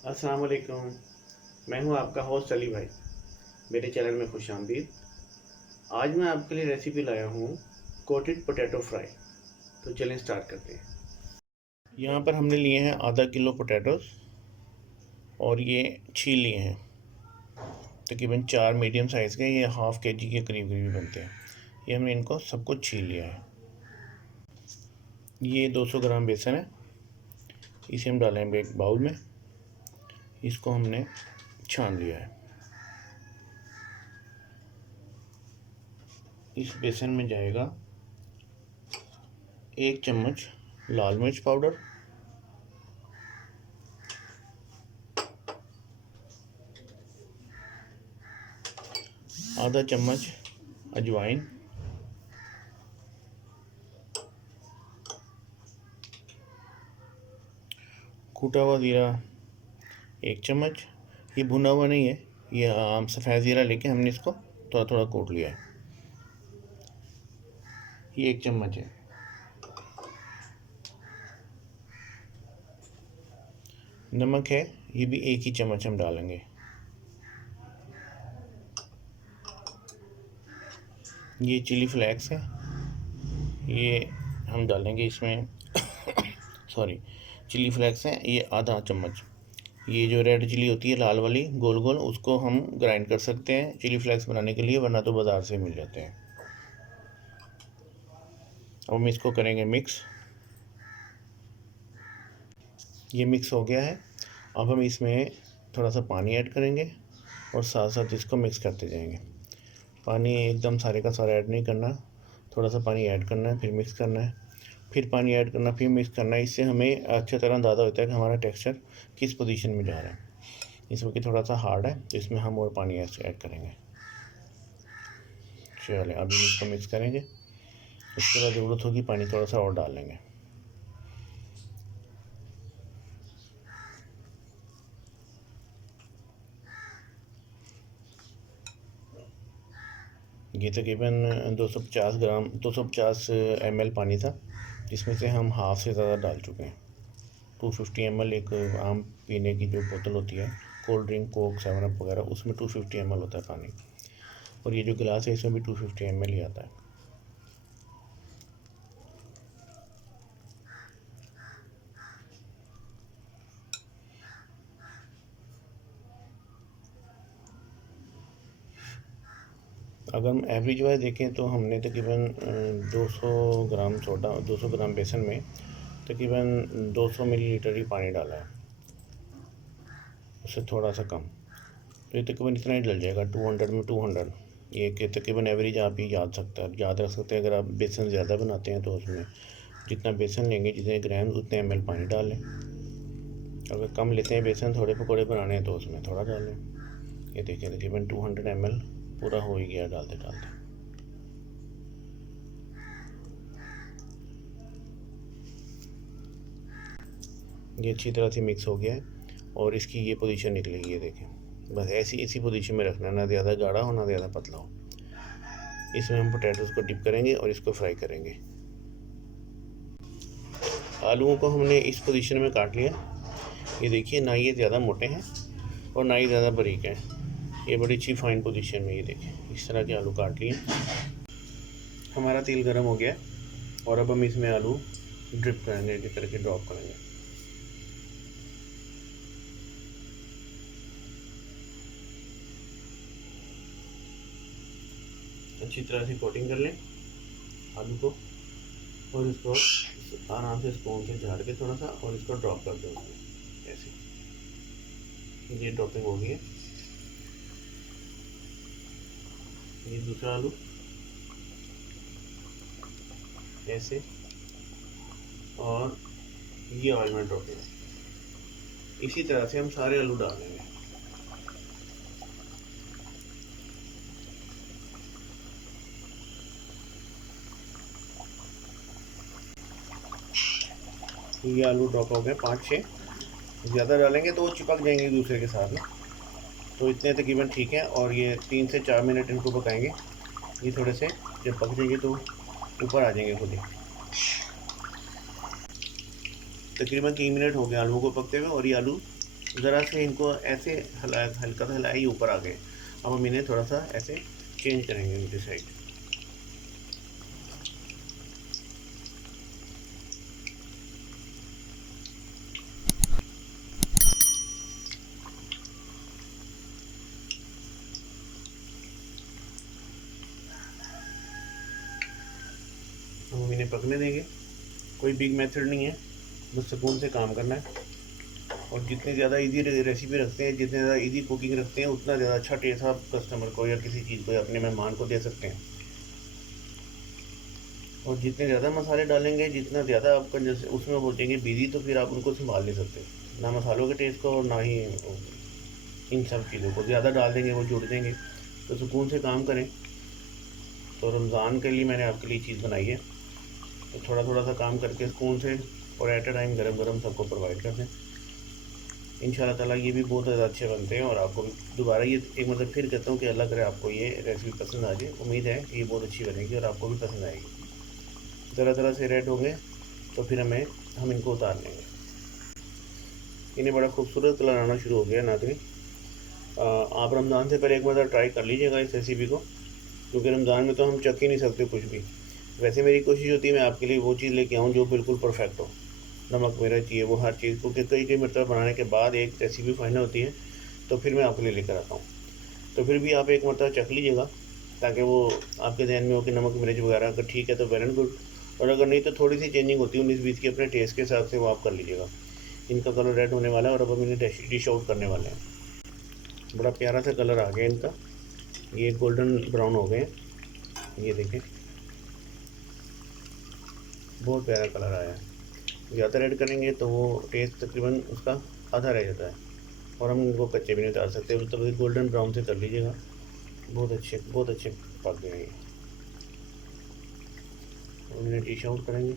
अस्सलाम वालेकुम। मैं हूं आपका होस्ट अली भाई। मेरे चैनल में खुशामदीद। आज मैं आपके लिए रेसिपी लाया हूं कोटेड पोटैटो फ्राई। तो चलें स्टार्ट करते हैं। यहाँ पर हमने लिए हैं आधा किलो पोटैटोस और ये छील लिए हैं। तकरीबन 4 मीडियम साइज़ के, ये हाफ़ के जी के करीब करीब बनते हैं। ये हमने इनको सब कुछ छील लिया है। ये 200 ग्राम बेसन है, इसे हम डालेंगे एक बाउल में। इसको हमने छान लिया है। इस बेसन में जाएगा 1 चम्मच लाल मिर्च पाउडर, आधा चम्मच अजवाइन, कूटा हुआ ज़ीरा 1 चम्मच। ये भुना हुआ नहीं है, ये आम सफ़ेद ज़ीरा लेके हमने इसको थोड़ा थोड़ा कूट लिया है। ये 1 चम्मच है। नमक है, ये भी 1 ही चम्मच हम डालेंगे। ये चिली फ्लेक्स है, ये हम डालेंगे इसमें सॉरी, चिली फ्लेक्स है, ये आधा चम्मच। ये जो रेड चिली होती है लाल वाली गोल गोल, उसको हम ग्राइंड कर सकते हैं चिली फ्लेक्स बनाने के लिए, वरना तो बाज़ार से मिल जाते हैं। अब हम इसको करेंगे मिक्स। ये मिक्स हो गया है। अब हम इसमें थोड़ा सा पानी ऐड करेंगे और साथ साथ इसको मिक्स करते जाएंगे। पानी एकदम सारे का सारा ऐड नहीं करना, थोड़ा सा पानी ऐड करना है, फिर मिक्स करना है, फिर पानी ऐड करना, फिर मिक्स करना है। इससे हमें अच्छी तरह अंदाज़ा होता है कि हमारा टेक्सचर किस पोजीशन में जा रहा है। इसमें कि थोड़ा सा हार्ड है तो इसमें हम और पानी ऐड करेंगे। चलिए अभी इसको मिक्स करेंगे, उसके बाद ज़रूरत होगी पानी थोड़ा सा और डाल लेंगे। ये तकरीबन 250 ml पानी था, जिसमें से हम हाफ़ से ज़्यादा डाल चुके हैं। 250 ml एक आम पीने की जो बोतल होती है, कोल्ड ड्रिंक, कोक, 7 अप वगैरह, उसमें 250 ml होता है पानी। और ये जो गिलास है इसमें भी 250 ml ही आता है। अगर हम एवरेज वाइज देखें तो हमने तकरीबन 200 ग्राम सोडा, 200 ग्राम बेसन में तकरीबन 200 मिलीलीटर ही पानी डाला है, उससे थोड़ा सा कम। तो ये तकरीबन इतना ही डल जाएगा, 200 में 200। ये कि तकरीबन एवरेज आप ही याद रख सकते हैं। अगर आप बेसन ज़्यादा बनाते हैं तो उसमें जितना बेसन लेंगे, जितने ग्राम, उतने ml पानी डालें। अगर कम लेते हैं बेसन, थोड़े पकौड़े बनाने हैं, तो उसमें थोड़ा डालें। ये देखिए तकरीबन 200 ml पूरा हो ही गया डालते डालते। ये अच्छी तरह से मिक्स हो गया है और इसकी ये पोजीशन निकलेगी। ये देखें, बस ऐसी इसी पोजीशन में रखना, ना ज़्यादा गाढ़ा हो ना ज़्यादा पतला हो। इसमें हम पोटैटोज़ को डिप करेंगे और इसको फ्राई करेंगे। आलूओं को हमने इस पोजीशन में काट लिया। ये देखिए, ना ये ज़्यादा मोटे हैं और ना ही ज़्यादा बारीक हैं, ये बड़ी अच्छी फाइन पोजीशन में। ये देखें, इस तरह के आलू काट लिए। हमारा तेल गर्म हो गया और अब हम इसमें आलू ड्रिप करेंगे, ड्रिप करके ड्रॉप करेंगे। अच्छी तरह से कोटिंग कर लें आलू को और इसको आराम से स्पून से झाड़ के थोड़ा सा और इसको ड्रॉप कर दें उसमें ऐसे। ये ड्रॉपिंग हो गई है। ये दूसरा आलू ऐसे, और ये ऑयल में ड्रॉपिंग। इसी तरह से हम सारे आलू डाल देंगे। ये आलू ड्रॉप हो गए 5-6। ज़्यादा डालेंगे तो वो चिपक जाएंगे एक दूसरे के साथ में, तो इतने तकरीबन ठीक है। और ये 3 से 4 मिनट इनको पकाएंगे। ये थोड़े से जब पक जाएंगे तो ऊपर आ जाएंगे खुद ही। तकरीबन 3 मिनट हो गए आलू को पकते हुए और ये आलू ज़रा से इनको ऐसे हल्का सा हिलाया, ये ऊपर आ गए। अब हम इन्हें थोड़ा सा ऐसे चेंज करेंगे उनकी साइड। हम इन्हें पकने देंगे। कोई बिग मेथड नहीं है, बस सुकून से काम करना है। और जितनी ज़्यादा इजी रेसिपी रखते हैं, जितनी ज़्यादा इजी कुकिंग रखते हैं, उतना ज़्यादा अच्छा टेस्ट आप कस्टमर को या किसी चीज़ को या अपने मेहमान को दे सकते हैं। और जितने ज़्यादा मसाले डालेंगे, जितना ज़्यादा आपका जैसे उसमें हो जाएंगे बिजी, तो फिर आप उनको संभाल नहीं सकते, ना मसालों के टेस्ट को और ना ही इन सब चीज़ों को। ज़्यादा डाल देंगे वो जुड़ देंगे। तो सुकून से काम करें। तो रमज़ान के लिए मैंने आपके लिए चीज़ बनाई है, तो थोड़ा थोड़ा सा काम करके सुकून से और एट अ टाइम गरम गरम सबको प्रोवाइड कर दें। इंशाल्लाह ताला ये भी बहुत ज़्यादा अच्छे बनते हैं। और आपको भी दोबारा ये एक मतलब फिर कहता हूँ कि अल्लाह करे आपको ये रेसिपी पसंद आ जाए। उम्मीद है कि ये बहुत अच्छी बनेगी और आपको भी पसंद आएगी। ज़रा ज़रा से रेड होंगे तो फिर हम इनको उतार लेंगे। इन्हें बड़ा खूबसूरत कलर आना शुरू हो गया नाज़रीन। आप रमज़ान से पहले एक बार ट्राई कर लीजिएगा इस रेसिपी को, क्योंकि रमज़ान में तो हम चख ही नहीं सकते कुछ भी। वैसे मेरी कोशिश होती है मैं आपके लिए वो चीज़ लेके आऊँ जो बिल्कुल परफेक्ट हो। नमक मेरा चाहिए वो हर चीज़ को, कई कई मरतबा बनाने के बाद एक रेसिपी फाइनल होती है, तो फिर मैं आपके लिए लेकर आता हूँ। तो फिर भी आप एक मरतबा चख लीजिएगा, ताकि वो आपके जहन में हो कि नमक मिर्च वगैरह अगर ठीक है तो वेल एंड गुड, और अगर नहीं तो थोड़ी सी चेंजिंग होती है 19-20 की, अपने टेस्ट के हिसाब से वो आप कर लीजिएगा। इनका कलर रेड होने वाला है और अब हम इन्हें डिश आउट करने वाले हैं। बड़ा प्यारा सा कलर आ गया इनका, ये गोल्डन ब्राउन हो गए हैं, ये देखें बहुत प्यारा कलर आया है। ज़्यादा रेड करेंगे तो वो टेस्ट तकरीबन उसका आधा रह जाता है, और हम इनको कच्चे भी नहीं उतार सकते, तो गोल्डन ब्राउन से कर लीजिएगा। बहुत अच्छे पक गए हैं। हम इन्हें डिश आउट करेंगे।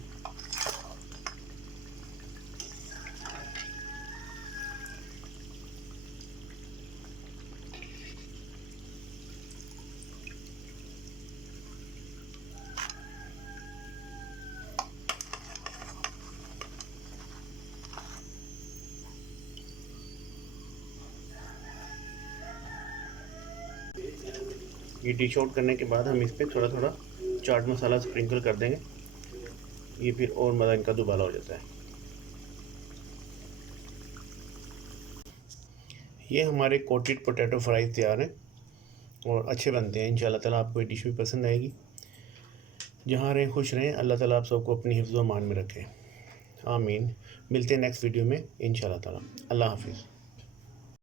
ये डिश आउट करने के बाद हम इस पर थोड़ा थोड़ा चाट मसाला स्प्रिंकल कर देंगे, ये फिर और मज़ा इनका दुबाला हो जाता है। ये हमारे कोटेड पोटैटो फ्राइज़ तैयार हैं और अच्छे बनते हैं। इंशाल्लाह ताला आपको ये डिश भी पसंद आएगी। जहाँ रहें खुश रहें, अल्लाह ताला आप सबको अपनी हिफ्ज़ व अमान में रखे। आमीन। मिलते हैं नेक्स्ट वीडियो में इंशाल्लाह ताला। अल्लाह हाफ़िज़।